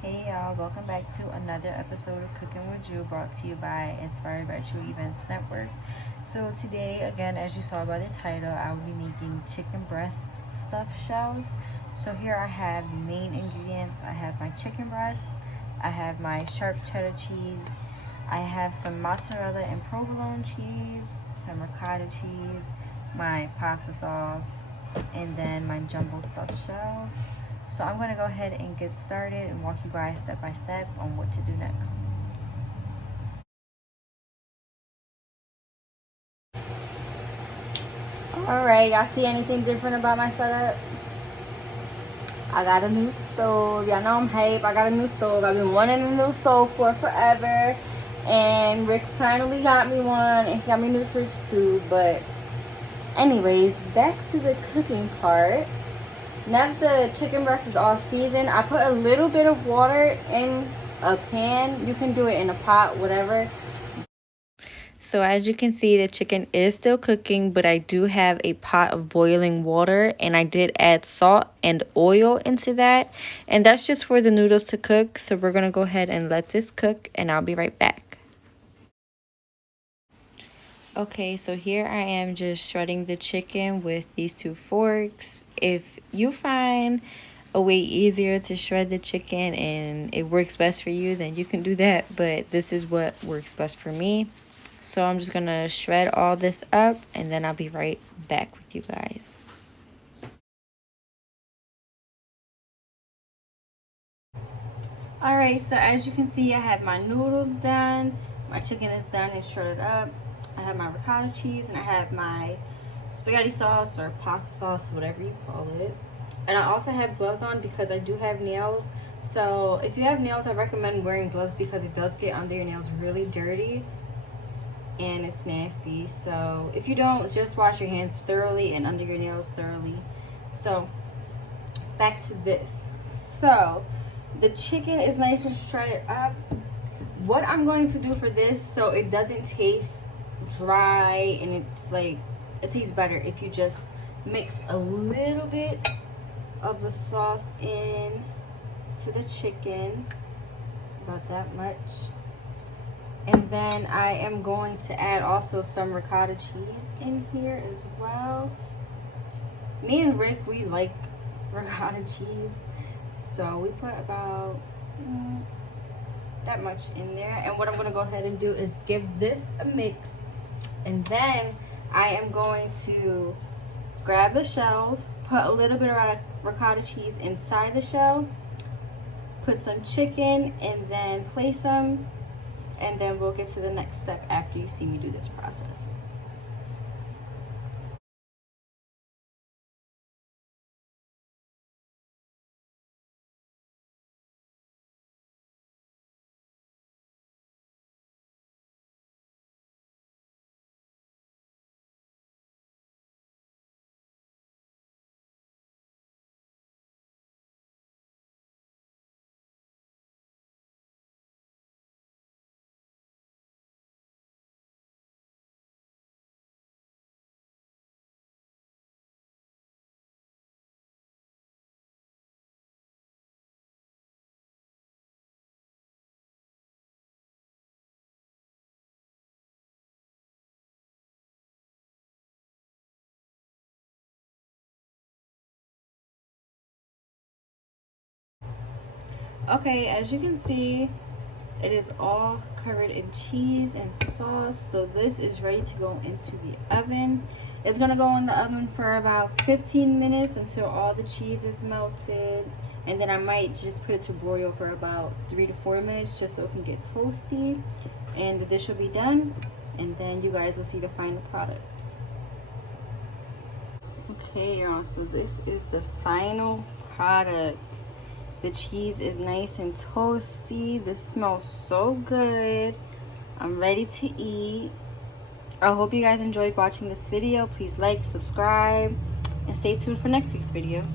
Hey y'all, welcome back to another episode of Cooking with Drew, brought to you by Inspired by True Events Network. So today, again, as you saw by the title, I will be making chicken breast stuffed shells. So here I have the main ingredients. I have my chicken breast, I have my sharp cheddar cheese, I have some mozzarella and provolone cheese, some ricotta cheese, my pasta sauce, and then my jumbo stuffed shells. So I'm going to go ahead and get started and walk you guys step by step on what to do next. Alright, y'all see anything different about my setup? I got a new stove. Y'all know I'm hype. I got a new stove. I've been wanting a new stove for forever. And Rick finally got me one. And he got me a new fridge too. But anyways, back to the cooking part. Now that the chicken breast is all seasoned, I put a little bit of water in a pan. You can do it in a pot, whatever. So as you can see, the chicken is still cooking, but I do have a pot of boiling water, and I did add salt and oil into that. And that's just for the noodles to cook. So we're going to go ahead and let this cook, and I'll be right back. Okay, so here I am just shredding the chicken with these two forks. If you find a way easier to shred the chicken and it works best for you, then you can do that. But this is what works best for me. So I'm just going to shred all this up, and then I'll be right back with you guys. Alright, so as you can see, I have my noodles done. My chicken is done and shredded up. I have my ricotta cheese, and I have my spaghetti sauce or pasta sauce, whatever you call it. And I also have gloves on because I do have nails. So if you have nails, I recommend wearing gloves because it does get under your nails really dirty and it's nasty. So if you don't, just wash your hands thoroughly and under your nails thoroughly. So back to this. So the chicken is nice and shredded up. What I'm going to do for this, so it doesn't taste dry and it's like, it tastes better if you just mix a little bit of the sauce in to the chicken, about that much. And then I am going to add also some ricotta cheese in here as well. Me and Rick, we like ricotta cheese, so we put about that much in there. And what I'm going to go ahead and do is give this a mix, and then I am going to grab the shells, put a little bit of ricotta cheese inside the shell, put some chicken, and then place them, and then we'll get to the next step after you see me do this process. Okay, as you can see, it is all covered in cheese and sauce. So this is ready to go into the oven. It's gonna go in the oven for about 15 minutes until all the cheese is melted. And then I might just put it to broil for about 3 to 4 minutes just so it can get toasty. And the dish will be done. And then you guys will see the final product. Okay, y'all, so this is the final product. The cheese is nice and toasty. This smells so good. I'm ready to eat. I hope you guys enjoyed watching this video. Please like, subscribe, and stay tuned for next week's video.